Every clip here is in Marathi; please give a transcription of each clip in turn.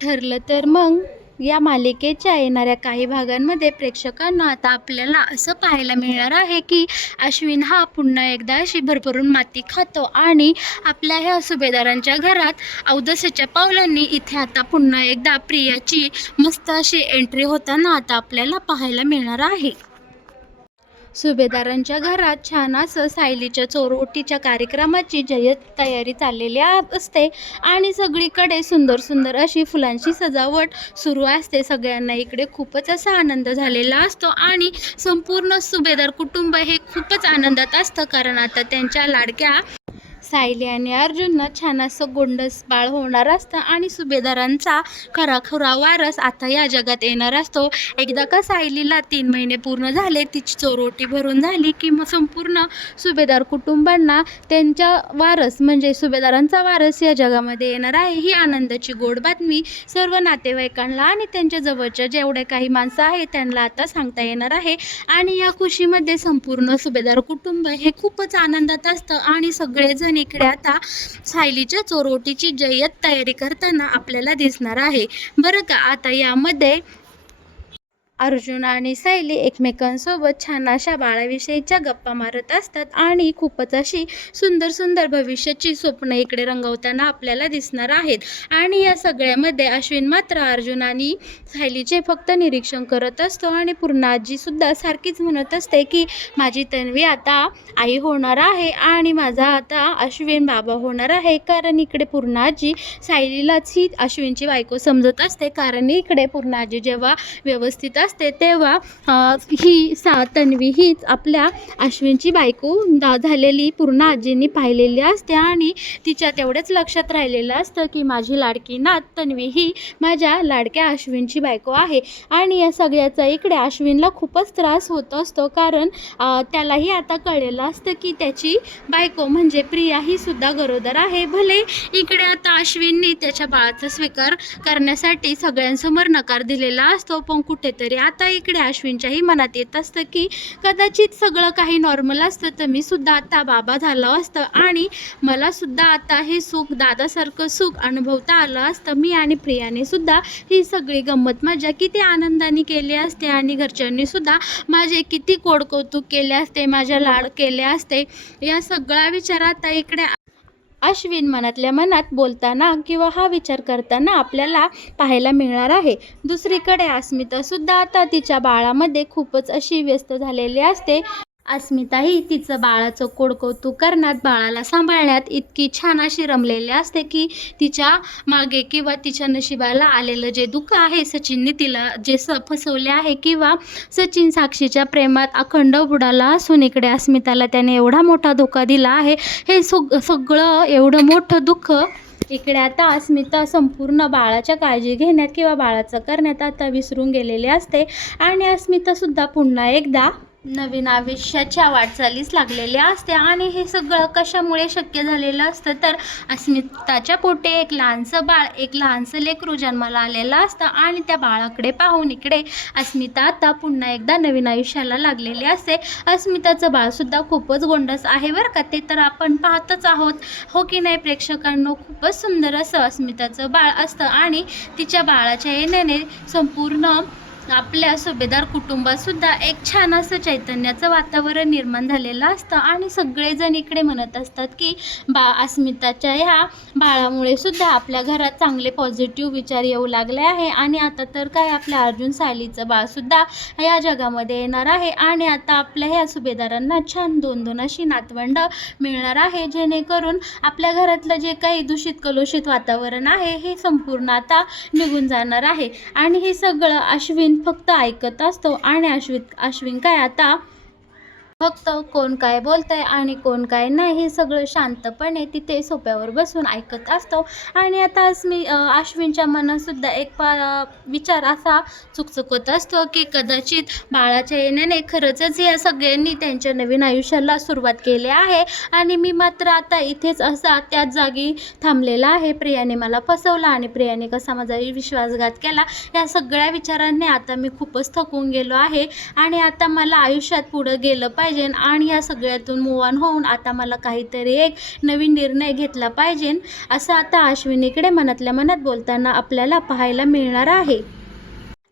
ठरलं तर मग या मालिकेच्या येणाऱ्या काही भागांमध्ये प्रेक्षकांना आता आपल्याला असं पाहायला मिळणार आहे की अश्विन हा पुन्हा एकदा अशी भरभरून माती खातो आणि आपल्या ह्या सुभेदारांच्या घरात अवदसेच्या पावलांनी इथे आता पुन्हा एकदा प्रियाची मस्त अशी एंट्री होताना आता आपल्याला पाहायला मिळणार आहे। सुभेदारांच्या घरात छान असं सायलीच्या चोरओटीच्या कार्यक्रमाची जय्यत तयारी चाललेली असते आणि सगळीकडे सुंदर सुंदर अशी फुलांची सजावट सुरू असते। सगळ्यांना इकडे खूपच असा आनंद झालेला असतो आणि संपूर्ण सुभेदार कुटुंब हे खूपच आनंदात असतं, कारण आता त्यांच्या लाडक्या सायली आणि अर्जुननं छान असं गोंडस बाळ होणार असतं आणि सुभेदारांचा खराखुरा वारस आता या जगात येणार असतो। एकदा का सायलीला 3 महिने पूर्ण झाले, तिची चोरोटी भरून झाली की मग संपूर्ण सुभेदार कुटुंबांना त्यांच्या वारस म्हणजे सुभेदारांचा वारस या जगामध्ये येणार आहे। ही आनंदाची गोड बातमी सर्व नातेवाईकांना आणि त्यांच्या जवळच्या जेवढे काही माणसं आहेत त्यांना आता सांगता येणार आहे आणि या खुशीमध्ये संपूर्ण सुभेदार कुटुंब हे खूपच आनंदात असतं आणि सगळेजण इकडे आता सायलीच्या चोरोटीची जय्यत तयारी करताना आपल्याला दिसणार आहे बरं का। आता यामध्ये अर्जुन आणि सायली एकमेकांसोबत छान अशा बाळाविषयीच्या गप्पा मारत असतात आणि खूपच अशी सुंदर सुंदर भविष्याची स्वप्न इकडे रंगवताना आपल्याला दिसणार आहेत आणि या सगळ्यामध्ये अश्विन मात्र अर्जुन आणि सायलीचे फक्त निरीक्षण करत असतो आणि पूर्णा आजीसुद्धा सारखीच म्हणत असते की माझी तन्वी आता आई होणार आहे आणि माझा आता अश्विन बाबा होणार आहे, कारण इकडे पूर्णा आजी सायलीलाच ही अश्विनची बायको समजत असते, कारण इकडे पूर्णा आजी जेव्हा व्यवस्थित असते तेव्हा ही तन्वी हीच आपल्या अश्विनची बायको झालेली पूर्ण आजींनी पाहिलेली असते आणि तिच्या तेवढेच लक्षात राहिलेलं असतं की माझी लाडकी नात तन्वी ही माझ्या लाडक्या अश्विनची बायको आहे। आणि या सगळ्याचा इकडे अश्विनला खूपच त्रास होत असतो, कारण त्यालाही आता कळलेलं असतं की त्याची बायको म्हणजे प्रिया ही सुद्धा गरोदर आहे। भले इकडे आता अश्विनने त्याच्या बाळाचा स्वीकार करण्यासाठी सगळ्यांसमोर नकार दिलेला असतो, पण कुठेतरी आता इकडे अश्विनच्याही मनात येत असतं की कदाचित सगळं काही नॉर्मल असतं तर मी सुद्धा आता बाबा झालं असतं आणि मला सुद्धा आता हे सुख दादासारखं सुख अनुभवता आलं असतं। मी आणि प्रियाने सुद्धा ही सगळी गंमत मजा किती आनंदाने केली असते आणि घरच्यांनी सुद्धा माझे किती कोडकौतुक केले असते, माझ्या लाड केले असते। या सगळ्या विचार आता इकडे अश्विन मनातल्या मनात बोलताना किंवा हा विचार करताना आपल्याला पाहायला मिळणार आहे। दुसरीकडे अस्मिता सुद्धा आता तिच्या बाळामध्ये खूपच अशी व्यस्त झालेली असते। अस्मिताही तिचं बाळाचं कोडकौतुक करण्यात, बाळाला सांभाळण्यात इतकी छान अशी रमलेली असते की तिच्या मागे किंवा तिच्या नशिबाला आलेलं जे दुःख आहे, सचिनने तिला जे फसवले आहे किंवा सचिन साक्षीच्या प्रेमात अखंड बुडाला असून इकडे अस्मिताला त्याने एवढा मोठा धोका दिला आहे, हे सगळं एवढं मोठं दुःख इकडे आता अस्मिता संपूर्ण बाळाच्या काळजी घेण्यात किंवा बाळाचं करण्यात आता विसरून गेलेले असते आणि अस्मितासुद्धा पुन्हा एकदा नवीन आयुष्याच्या वाटचालीस लागलेले असते। आणि हे सगळं कशामुळे शक्य झालेलं असतं तर अस्मिताच्या पोटे एक लहानसं बाळ, एक लहानसं लेकरू जन्माला आलेलं असतं आणि त्या बाळाकडे पाहून इकडे अस्मिता आता पुन्हा एकदा नवीन आयुष्याला लागलेली असते। अस्मिताचं बाळसुद्धा खूपच गोंडस आहे बरं का, ते तर आपण पाहतच आहोत हो की नाही प्रेक्षकांनो। खूपच सुंदर असं अस्मिताचं बाळ असतं आणि तिच्या बाळाच्या येण्याने संपूर्ण आपल्या सुभेदार कुटुंबातसुद्धा एक छान असं चैतन्याचं वातावरण निर्माण झालेलं असतं आणि सगळेजण इकडे म्हणत असतात की अस्मिताच्या ह्या बाळामुळे सुद्धा आपल्या घरात चांगले पॉझिटिव्ह विचार येऊ लागले आहे आणि आता तर काय आपल्या अर्जुन सायलीचं बाळसुद्धा या जगामध्ये येणार आहे आणि आता आपल्या ह्या सुभेदारांना छान 2-2 अशी नातवंड मिळणार आहे, जेणेकरून आपल्या घरातलं जे काही दूषित कलुषित वातावरण आहे हे संपूर्ण आता निघून जाणार आहे। आणि हे सगळं अश्विन फक्त ऐकत असतो आणि अश्विन काय आता फक्त कोण काय बोलतंय आणि कोण काय नाही हे सगळं शांतपणे तिथे सोप्यावर बसून ऐकत असतो। आणि आता अश्विनच्या मनातसुद्धा एक विचार असा चुकचुकत असतो की कदाचित बाळाच्या येण्याने खरंच या सगळ्यांनी त्यांच्या नवीन आयुष्याला सुरुवात केली आहे आणि मी मात्र आता इथेच असा त्याच जागी थांबलेला आहे। प्रियाने मला फसवलं आणि प्रियाने कसा माझा विश्वासघात केला, या सगळ्या विचारांनी आता मी खूपच थकून गेलो आहे आणि आता मला आयुष्यात पुढं गेलं पाहिजे पाहिजे आणि या सगळ्यातून मूव ऑन होऊन आता मला काहीतरी एक नवीन निर्णय घेतला पाहिजे, असं आता अश्विनीकडे मनातल्या मनात बोलताना आपल्याला पाहायला मिळणार आहे.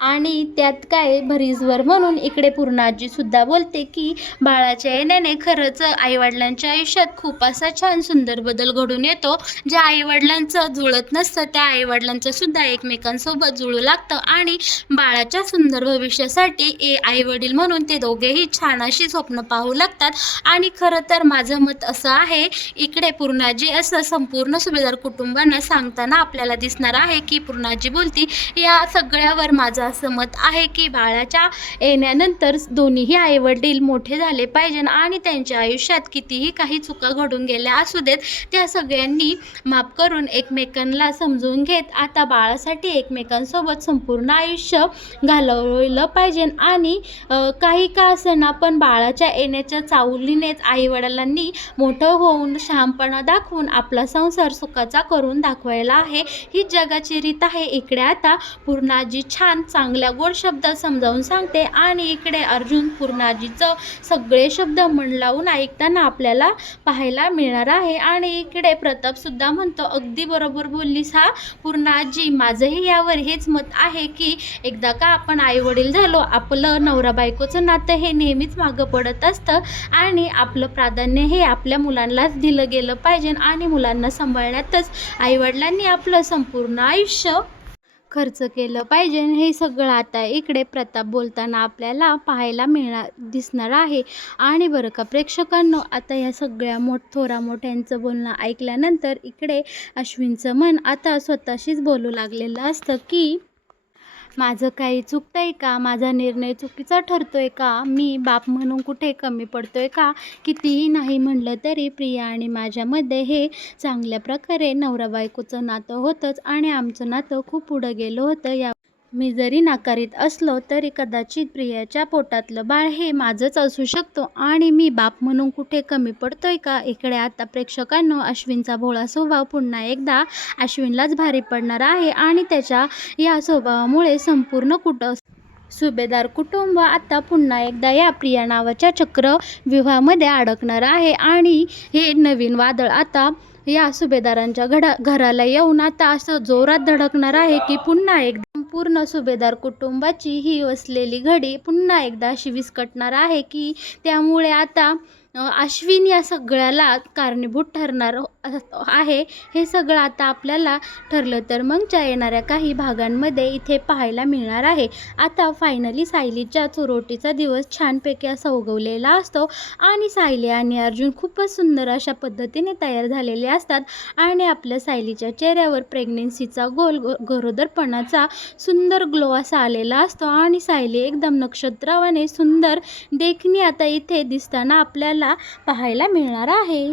आणि त्यात काय भरीसभर म्हणून इकडे पूर्णाजीसुद्धा बोलते की बाळाच्या येण्याने खरंच आईवडिलांच्या आयुष्यात खूप असा छान सुंदर बदल घडून येतो. ज्या आईवडिलांचं जुळत नसतं त्या आईवडिलांचं सुद्धा एकमेकांसोबत जुळू लागतं आणि बाळाच्या सुंदर भविष्यासाठी आईवडील म्हणून ते दोघेही छान अशी स्वप्न पाहू लागतात. आणि खरं तर माझं मत असं आहे, इकडे पूर्णाजी असं संपूर्ण सुभेदार कुटुंबांना सांगताना आपल्याला दिसणार आहे की पूर्णाजी बोलती, या सगळ्यावर माझं असं मत आहे की बाळाच्या येण्यानंतर दोन्हीही आईवडील मोठे झाले पाहिजे आणि त्यांच्या आयुष्यात कितीही काही चुका घडून गेल्या असू देत त्या सगळ्यांनी माफ करून एकमेकांना समजून घेत आता बाळासाठी एकमेकांसोबत संपूर्ण आयुष्य घालवलं पाहिजे. आणि काही का असेना पण बाळाच्या येण्याच्या चाहुलीनेच आईवडिलांनी मोठं होऊन शहाणपणा दाखवून आपला संसार सुखाचा करून दाखवायला आहे. ही जगाची रीत आहे. इकडे आता पूर्णाजी छान चांगल्या गोड शब्दात समजावून सांगते आणि इकडे अर्जुन पूर्णाजीचं सगळे शब्द मन लावून ऐकताना आपल्याला पाहायला मिळणार आहे. आणि इकडे प्रतापसुद्धा म्हणतो, अगदी बरोबर बोललीस हा पूर्णाजी, माझंही यावर हेच मत आहे की एकदा का आपण आईवडील झालो आपलं नवरा बायकोचं नातं हे नेहमीच मागं पडत असतं आणि आपलं प्राधान्य हे आपल्या मुलांनाच दिलं गेलं पाहिजे आणि मुलांना सांभाळण्यातच आईवडिलांनी आपलं संपूर्ण आयुष्य खर्च केलं पाहिजे. हे सगळं आता इकडे प्रताप बोलताना आपल्याला पाहायला दिसणार आहे. आणि बरं का प्रेक्षकांनो, आता या सगळ्या थोरा मोठ्यांचं बोलणं ऐकल्यानंतर इकडे अश्विनचं मन आता स्वतःशीच बोलू लागलेलं असतं की माझं काही चुकतंय का, माझा निर्णय चुकीचा ठरतोय का, मी बाप म्हणून कुठे कमी पडतोय का. कितीही नाही म्हणलं तरी प्रिया आणि माझ्यामध्ये हे चांगल्या प्रकारे नवरा बायकोचं नातं होतंच आणि आमचं नातं खूप पुढं गेलं होतं. मी जरी नाकारीत असलो तरी कदाचित प्रियाच्या पोटातलं बाळ हे माझंच असू शकतो आणि मी बाप म्हणून कुठे कमी पडतोय का. इकडे आता प्रेक्षकांनो, अश्विनचा भोळा स्वभाव पुन्हा एकदा अश्विनलाच भारी पडणार आहे आणि त्याच्या या स्वभावामुळे संपूर्ण सुभेदार कुटुंब आता पुन्हा एकदा या प्रिया नावाच्या चक्रव्यूहामध्ये अडकणार आहे. आणि हे नवीन वादळ आता या सुभेदारांच्या घराला येऊन आता असं जोरात धडकणार आहे की पुन्हा एकदा संपूर्ण सुभेदार कुटुंबाची ही वसलेली घडी पुन्हा एकदा अशी विस्कटणार आहे की त्यामुळे आता अश्विन या सगळ्याला कारणीभूत ठरणार आहे. हे सगळं आता आपल्याला ठरलं तर मगच्या येणाऱ्या काही भागांमध्ये इथे पाहायला मिळणार आहे. आता फायनली सायलीच्या चोरोटीचा दिवस छानपैकी असा उगवलेला असतो आणि सायली आणि अर्जुन खूपच सुंदर अशा पद्धतीने तयार झालेले असतात आणि आपल्या सायलीच्या चेहऱ्यावर प्रेग्नेन्सीचा गरोदरपणाचा सुंदर ग्लो असा आलेला असतो आणि सायली एकदम नक्षत्रावाने सुंदर देखणी आता इथे दिसताना आपल्याला पाहायला मिळणार आहे.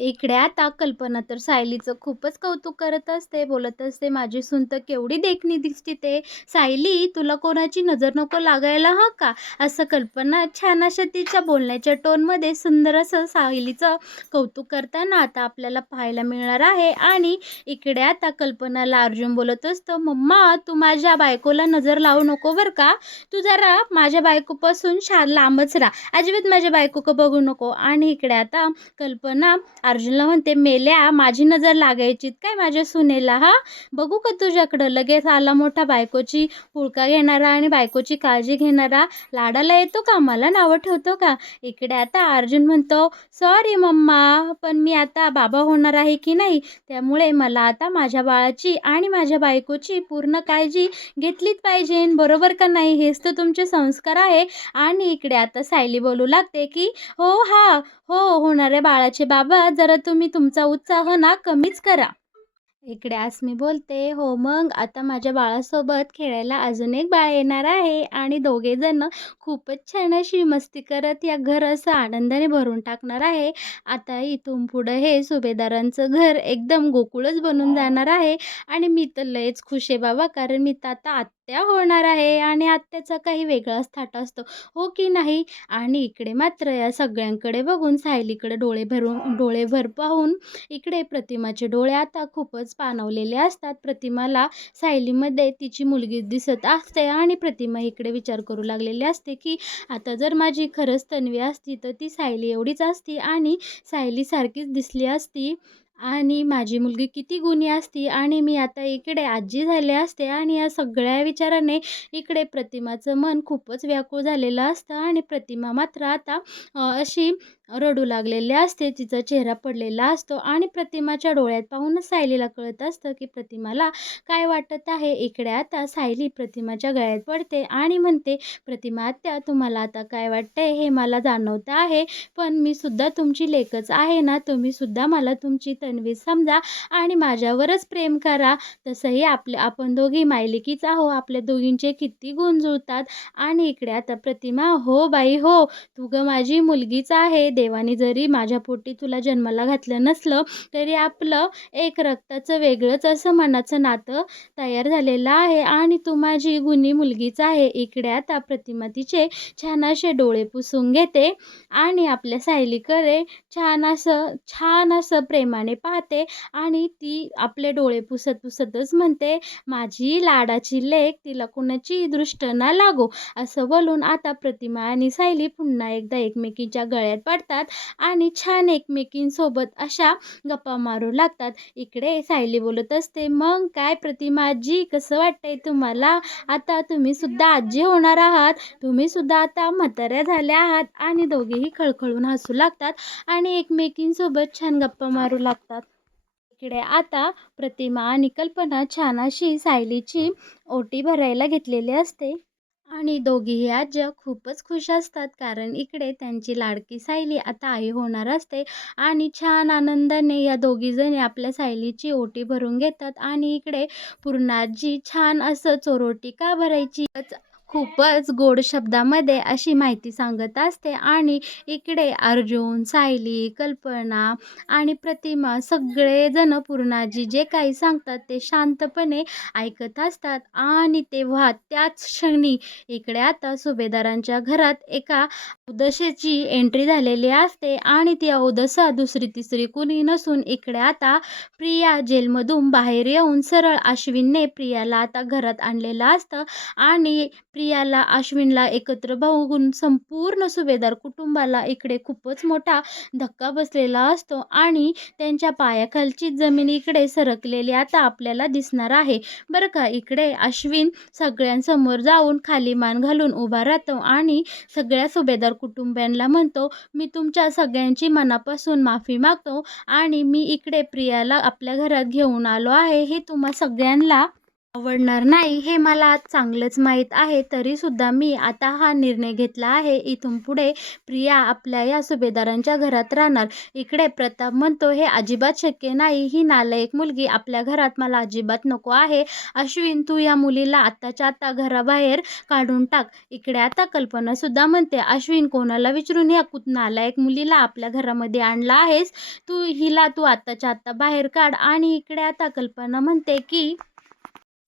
इकडे आता कल्पना तर सायलीचं खूपच कौतुक करत असते, बोलत असते, माझी सून तर केवढी देखणी दिसते ते. सायली, तुला कोणाची नजर नको लागायला हा का. असं कल्पना छान अशा तिच्या बोलण्याच्या टोनमध्ये सुंदर असं सायलीचं कौतुक करताना आता आपल्याला पाहायला मिळणार आहे. आणि इकडे आता कल्पनाला अर्जुन बोलत असतं, मम्मा तू माझ्या बायकोला नजर लावू नको बरं का, तू जरा माझ्या बायकोपासून लांबच राहा, अजिबात माझ्या बायको बघू नको. आणि इकडे आता कल्पना अर्जुनला म्हणते, मेल्या, माझी नजर लागायचीत काय माझ्या सुनेला हा, बघू का तुझ्याकडं. लगेच आला मोठा बायकोची पुळका घेणारा आणि बायकोची काळजी घेणारा, लाडाला येतो का, मला नावं ठेवतो का. इकडे आता अर्जुन म्हणतो, सॉरी मम्मा, पण मी आता बाबा होणार आहे की नाही, त्यामुळे मला आता माझ्या बाळाची आणि माझ्या बायकोची पूर्ण काळजी घेतलीच पाहिजे, बरोबर का नाही, हेच तर तुमचे संस्कार आहे. आणि इकडे आता सायली बोलू लागते की हो होणाऱ्या बाळाचे बाबा, जरा तुम्ही तुमचा उत्साह ना कमीच करा. इकडे अस्मी बोलते, हो मग आता माझ्या बाळासोबत खेळायला अजून एक बाळ येणार आहे आणि दोघेजण खूपच छान अशी मस्ती करत या घर असं आनंदाने भरून टाकणार आहे. आता इथून पुढं हे सुभेदारांचं घर एकदम गोकुळच बनून जाणार आहे आणि मी तर लयच खुश आहे बाबा, कारण मी तर आता आत्या होणार आहे आणि आत्याचा काही वेगळाच थाट असतो, हो की नाही? आणि इकडे मात्र या सगळ्यांकडे बघून सायलीकडे डोळे भर पाहून इकडे प्रतिमाचे डोळे आता खूपच पाणावलेले असतात. प्रतिमाला सायलीमध्ये तिची मुलगी दिसत असते आणि प्रतिमा इकडे विचार करू लागलेली असते, की आता जर माझी खरंच तन्वी असती तर ती सायली एवढीच असती आणि सायलीसारखीच दिसली असती आणि माझी मुलगी किती गुणी असती आणि मी आता इकडे आजी झाले असते. आणि या सगळ्या विचाराने इकडे प्रतिमाचं मन खूपच व्याकुळ झालेलं असतं आणि प्रतिमा मात्र आता अशी रडू लागलेली असते. तिचा चेहरा पडलेला असतो आणि प्रतिमाच्या डोळ्यात पाहूनच सायलीला कळत असतं, की प्रतिमाला काय वाटत आहे. इकडे आता सायली प्रतिमाच्या गळ्यात पडते आणि म्हणते, प्रतिमा आत्या, तुम्हाला आता काय वाटतंय हे मला जाणवतं आहे, पण मी सुद्धा तुमची लेकच आहे ना. तुम्ही सुद्धा मला तुमची तन्वी समजा आणि माझ्यावरच प्रेम करा. तसंही आपण दोघी मायलेकीच आहो. आपल्या दोघींचे किती गुण जुळतात. आणि इकडे आता प्रतिमा, हो बाई हो, तू गं माझी मुलगीच आहे. देवाने जरी माझ्या पोटी तुला जन्माला घातलं नसलं तरी आपलं एक रक्ताचं वेगळंच असं मनाचं नातं तयार झालेलं आहे आणि तू माझी गुणी मुलगीच आहे. इकडे आता प्रतिमा तिचे छान असे डोळे पुसून घेते आणि आपल्या सायलीकडे छान असं प्रेमाने पाहते आणि ती आपले डोळे पुसत पुसतच म्हणते, माझी लाडाची लेक, तिला कुणाची दृष्ट ना लागो. असं बोलून आता प्रतिमा आणि सायली पुन्हा एकदा एकमेकींच्या गळ्यात पडतात आणि छान एकमेकींसोबत अशा गप्पा मारू लागतात. इकडे सायली बोलत असते, मग काय प्रतिमा आजी, कसं वाटतंय तुम्हाला? आता तुम्ही सुद्धा आजी होणार आहात. तुम्ही सुद्धा आता म्हाताऱ्या झाल्या आहात. आणि दोघेही खळखळून हसू लागतात आणि एकमेकींसोबत छान गप्पा मारू लागतात. इकडे आता प्रतिमा आणि कल्पना छान अशी सायलीची ओटी भरायला घेतलेली असते आणि दोघीही आज्या खूपच खुश असतात, कारण इकडे त्यांची लाडकी सायली आता आई होणार असते. आणि छान आनंदाने या दोघीजणी आपल्या सायलीची ओटी भरून घेतात आणि इकडे पूर्ण आजी छान असं चोरोटी का भरायची खूपच गोड शब्दामध्ये अशी माहिती सांगत असते. आणि इकडे अर्जुन, सायली, कल्पना आणि प्रतिमा सगळेजण पूर्णाजी जे काही सांगतात ते शांतपणे ऐकत असतात. आणि तेव्हा त्याच क्षणी इकडे आता सुभेदारांच्या घरात एका औदशीची एंट्री झालेली असते आणि ती औदसा दुसरी तिसरी कुणी नसून इकडे आता प्रिया जेलमधून बाहेर येऊन सरळ अश्विनने प्रियाला आता घरात आणलेलं असतं. आणि प्रियाला अश्विनला एकत्र बघून संपूर्ण सुभेदार कुटुंबाला इकडे खूपच मोठा धक्का बसलेला असतो आणि त्यांच्या पायाखालची जमीन इकडे सरकलेली आता आपल्याला दिसणार आहे बरं का. इकडे अश्विन सगळ्यांसमोर जाऊन खाली मान घालून उभा राहतो आणि सगळ्या सुभेदार कुटुंबियांना म्हणतो, मी तुमच्या सगळ्यांची मनापासून माफी मागतो आणि मी इकडे प्रियाला आपल्या घरात घेऊन आलो आहे. हे तुम्हा सगळ्यांना आवडणार नाही हे मला आज चांगलंच माहीत आहे. तरीसुद्धा मी आता हा निर्णय घेतला आहे. इथून पुढे प्रिया आपल्या या सुभेदारांच्या घरात राहणार. इकडे प्रताप म्हणतो, हे अजिबात शक्य नाही. ही नालायक मुलगी आपल्या घरात मला अजिबात नको आहे. अश्विन, तू या मुलीला आत्ताच्या आत्ता घराबाहेर काढून टाक. इकडे आता कल्पनासुद्धा म्हणते, अश्विन, कोणाला विचारून या नालायक मुलीला आपल्या घरामध्ये आणला आहेस? तू आत्ताच्या आत्ता बाहेर काढ. आणि इकडे आता कल्पना म्हणते की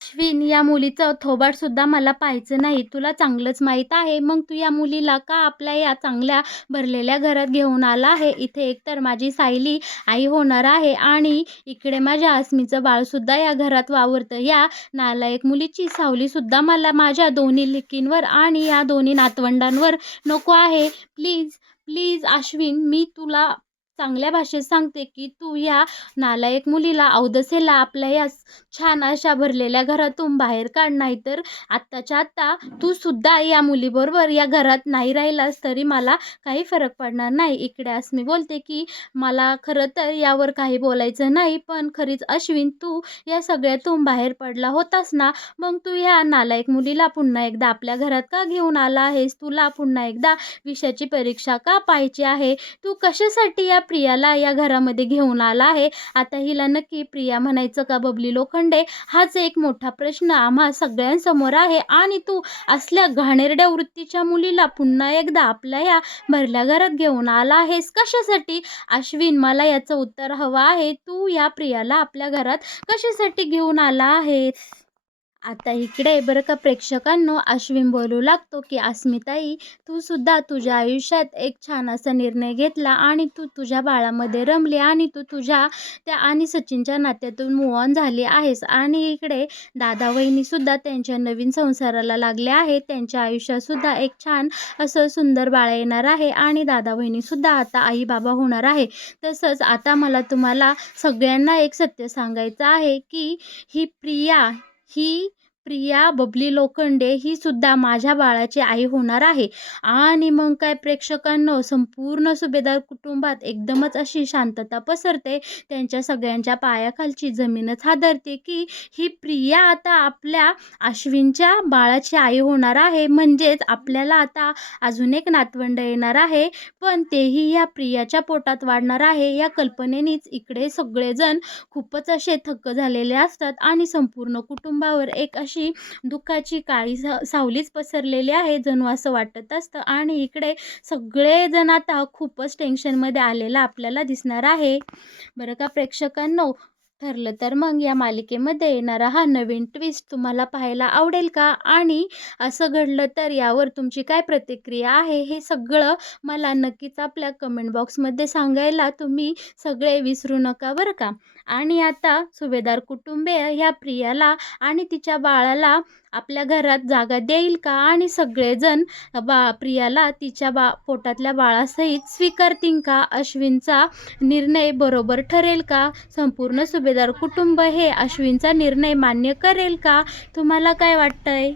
अश्विन, या मुलीचं थोबाडसुद्धा मला पाहायचं नाही. तुला चांगलंच माहीत आहे. मग तू या मुलीला का आपल्या या चांगल्या भरलेल्या घरात घेऊन आला आहे? इथे एकतर माझी सायली आई होणार आहे आणि इकडे माझ्या अस्मीचं बाळसुद्धा या घरात वावरतं. या नालायक मुलीची सावलीसुद्धा मला माझ्या दोन्ही लेकींवर आणि या दोन्ही नातवंडांवर नको आहे. प्लीज प्लीज अश्विन, मी तुला चांगल्या भाषेत सांगते की तू या नालायक मुलीला औदसेला आपल्या या छान अशा भरलेल्या घरातून बाहेर काढ. नाही तर आत्ताच्या आत्ता तू सुद्धा या मुलीबरोबर या घरात नाही राहिलास तरी मला काही फरक पडणार नाही. इकडे अस्मी बोलते की मला खरं तर यावर काही बोलायचं नाही, पण खरीच अश्विन, तू या सगळ्यातून बाहेर पडला होतास ना, मग तू ह्या नालायक मुलीला पुन्हा एकदा आपल्या घरात का घेऊन आला आहेस? तुला पुन्हा एकदा विषयाची परीक्षा का पाहायची आहे? तू कशासाठी या प्रियाला या घरामध्ये घेऊन आला आहे? आता हिला नक्की प्रिया म्हणायचं का बबली लोखंडे, हाच एक मोठा प्रश्न आम्हा सगळ्यांसमोर आहे. आणि तू असल्या घाणेरड्या वृत्तीच्या मुलीला पुन्हा एकदा आपल्या या भरल्या घरात घेऊन आला आहेस कशासाठी? अश्विन, मला याचं उत्तर हवं आहे. तू या प्रियाला आपल्या घरात कशासाठी घेऊन आला आहेस? आता इकडे बरं का प्रेक्षकांनो, अश्विन बोलू लागतो की अस्मिताई, तू सुद्धा तुझ्या आयुष्यात एक छान असा निर्णय घेतला आणि तू तुझ्या बाळामध्ये रमली आणि तू तुझ्या त्या आणि सचिनच्या नात्यातून मूव्ह ऑन झाली आहेस. आणि इकडे दादा वहिनी सुद्धा त्यांच्या नवीन संसाराला लागले आहेत. त्यांच्या आयुष्यात सुद्धा एक छान असं सुंदर बाळ येणार आहे आणि दादा वहिनी सुद्धा आता आई बाबा होणार आहे. तसंच आता मला तुम्हाला सगळ्यांना एक सत्य सांगायचं आहे की ही ही प्रिया बबली लोखंडे ही सुद्धा माझ्या बाळाची आई होणार आहे. आणि मग काय प्रेक्षकांनो, संपूर्ण सुभेदार कुटुंबात एकदमच अशी शांतता पसरते. त्यांच्या सगळ्यांच्या पायाखालची जमीनच हादरते की ही प्रिया आता आपल्या अश्विनच्या बाळाची आई होणार आहे. म्हणजेच आपल्याला आता अजून एक नातवंड येणार आहे, पण तेही या प्रियाच्या पोटात वाढणार आहे. या कल्पनेनेच इकडे सगळेजण खूपच असे थक्क झालेले असतात आणि संपूर्ण कुटुंबावर एक अशी दुःखाची काळी सावलीच पसरलेली आहे, जणू असं वाटत असतं. आणि इकडे सगळेजण आता खूपच टेन्शनमध्ये आलेला आपल्याला दिसणार आहे. बरं का प्रेक्षकांनो, ठरलं तर मग या मालिकेमध्ये येणारा हा नवीन ट्विस्ट तुम्हाला पाहायला आवडेल का? आणि असं घडलं तर यावर तुमची काय प्रतिक्रिया आहे, हे सगळं मला नक्कीच आपल्या कमेंट बॉक्समध्ये सांगायला तुम्ही सगळे विसरू नका बरं का. आणि आता सुभेदार कुटुंबीय ह्या प्रियाला आणि तिच्या बाळाला आपल्या घरात जागा देईल का? आणि सगळेजण प्रियाला तिच्या पोटातल्या बाळासहित स्वीकारतील का? अश्विनचा निर्णय बरोबर ठरेल का? संपूर्ण सुभेदार कुटुंब हे अश्विनचा निर्णय मान्य करेल का? तुम्हाला काय वाटतंय?